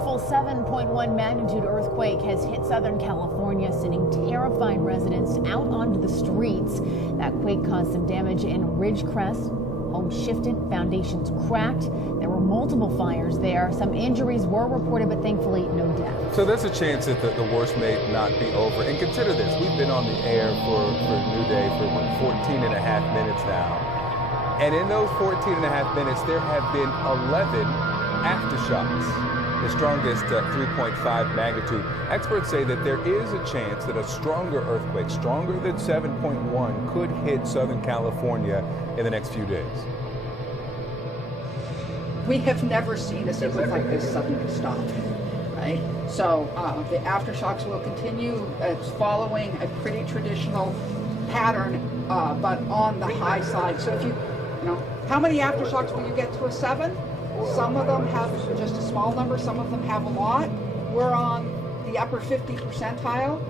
powerful 7.1 magnitude earthquake has hit Southern California, sending terrified residents out onto the streets. That quake caused some damage in Ridgecrest. Homes shifted, foundations cracked. There were multiple fires there. Some injuries were reported, but thankfully no deaths. So there's a chance that the worst may not be over. And consider this, we've been on the air for New Day for 14 and a half minutes now. And in those 14 and a half minutes, there have been 11 aftershocks, the strongest 3.5 magnitude. Experts say that there is a chance that a stronger earthquake, stronger than 7.1, could hit Southern California in the next few days. We have never seen a sequence like this suddenly stop, right? So the aftershocks will continue. It's following a pretty traditional pattern, but on the high side. So if you know, how many aftershocks will you get to a 7? Some of them have just a small number, some of them have a lot. We're on the upper 50 percentile.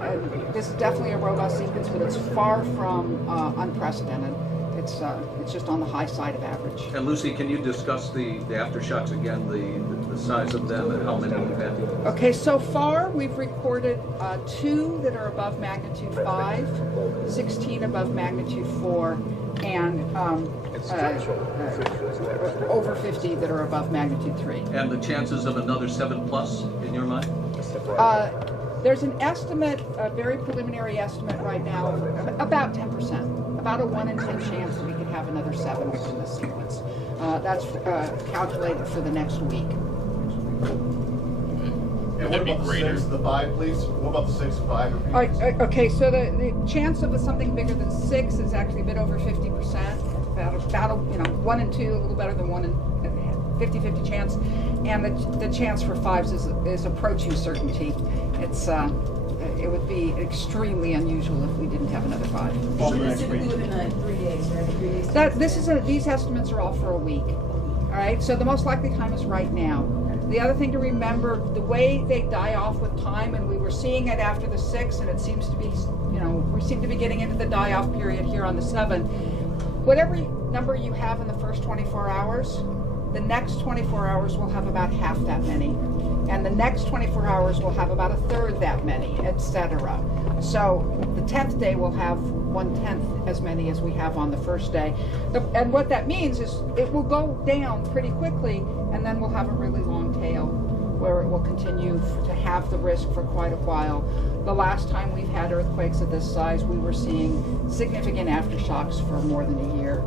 And this is definitely a robust sequence, but it's far from unprecedented. It's just on the high side of average. And Lucy, can you discuss the aftershocks again, the size of them and how many we've had? Okay, so far we've recorded 2 that are above magnitude 5, 16 above magnitude 4, and over 50 that are above magnitude 3. And the chances of another 7+ in your mind? There's an estimate, a very preliminary estimate right now, of about 10%, about a 1 in 10 chance that we could have another 7 within this sequence. That's calculated for the next week. And what about the 6 and the 5, please? What about the 6 and 5? Okay, so the chance of something bigger than 6 is actually a bit over 50%. About 1 in 2, a little better than 1 in 50-50 chance, and the chance for 5s is approaching certainty. It would be extremely unusual if we didn't have another 5. Typically within 3 days, right? 3 days. These estimates are all for a week. All right, so the most likely time is right now. The other thing to remember, the way they die off with time, and we were seeing it after the 6, and it seems to be, we seem to be getting into the die-off period here on the 7. Whatever number you have in the first 24 hours, the next 24 hours will have about half that many. And the next 24 hours will have about a third that many, etc. So the 10th day will have 1/10 as many as we have on the first day. And what that means is it will go down pretty quickly, and then we'll have a really long tail where it will continue to have the risk for quite a while. The last time we've had earthquakes of this size, we were seeing significant aftershocks for more than a year.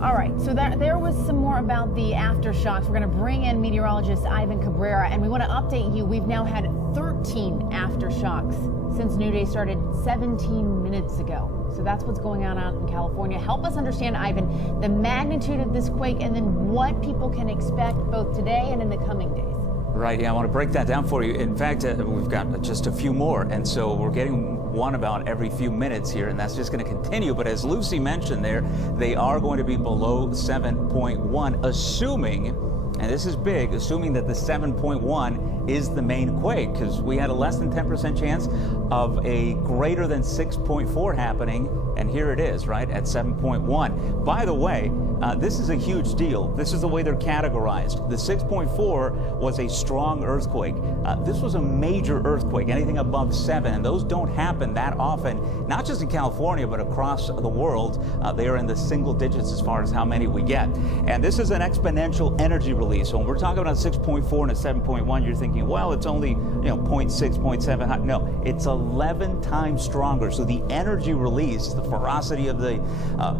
All right, so there was some more about the aftershocks. We're going to bring in meteorologist Ivan Cabrera, and we want to update you. We've now had 13 aftershocks since New Day started 17 minutes ago. So that's what's going on out in California. Help us understand, Ivan, the magnitude of this quake and then what people can expect both today and in the coming days. Right, yeah, I want to break that down for you. In fact, we've got just a few more, and so we're getting one about every few minutes here, and that's just going to continue. But as Lucy mentioned there, they are going to be below 7.1, assuming, and this is big, assuming that the 7.1 is the main quake, because we had a less than 10% chance of a greater than 6.4 happening, and here it is, right, at 7.1. By the way, this is a huge deal. This is the way they're categorized. The 6.4 was a strong earthquake. This was a major earthquake, anything above 7, and those don't happen that often, not just in California, but across the world. They are in the single digits as far as how many we get. And this is an exponential energy release. So when we're talking about 6.4 and a 7.1, you're thinking, well, it's only 0.6, 0.7. No, it's 11 times stronger. So the energy release, the ferocity of the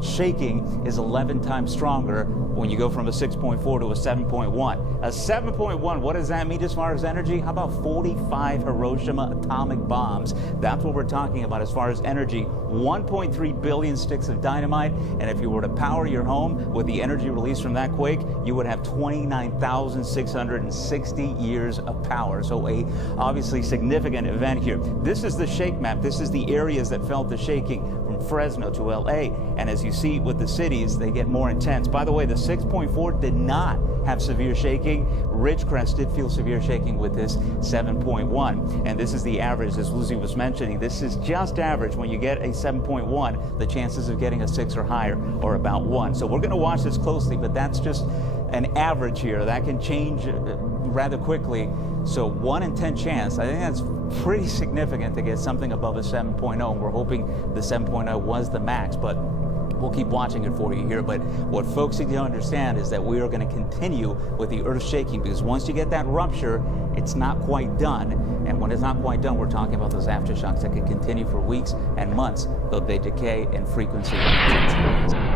shaking is 11 times stronger when you go from a 6.4 to a 7.1. A 7.1, what does that mean as far as energy? How about 45 Hiroshima atomic bombs? That's what we're talking about as far as energy. 1.3 billion sticks of dynamite, and if you were to power your home with the energy released from that quake, you would have 29,660 years of power. So a obviously significant event here. This is the shake map. This is the areas that felt the shaking from from Fresno to LA. And as you see with the cities, they get more intense. By the way, the 6.4 did not have severe shaking. Ridgecrest did feel severe shaking with this 7.1. And this is the average, as Lucy was mentioning. This is just average. When you get a 7.1, the chances of getting a 6 or higher are about 1. So we're going to watch this closely, but that's just an average here. That can change rather quickly. So 1 in 10 chance, I think that's pretty significant to get something above a 7.0. We're hoping the 7.0 was the max, but we'll keep watching it for you here. But what folks need to understand is that we are going to continue with the earth shaking, because once you get that rupture, it's not quite done. And when it's not quite done, we're talking about those aftershocks that could continue for weeks and months, though they decay in frequency and intensity.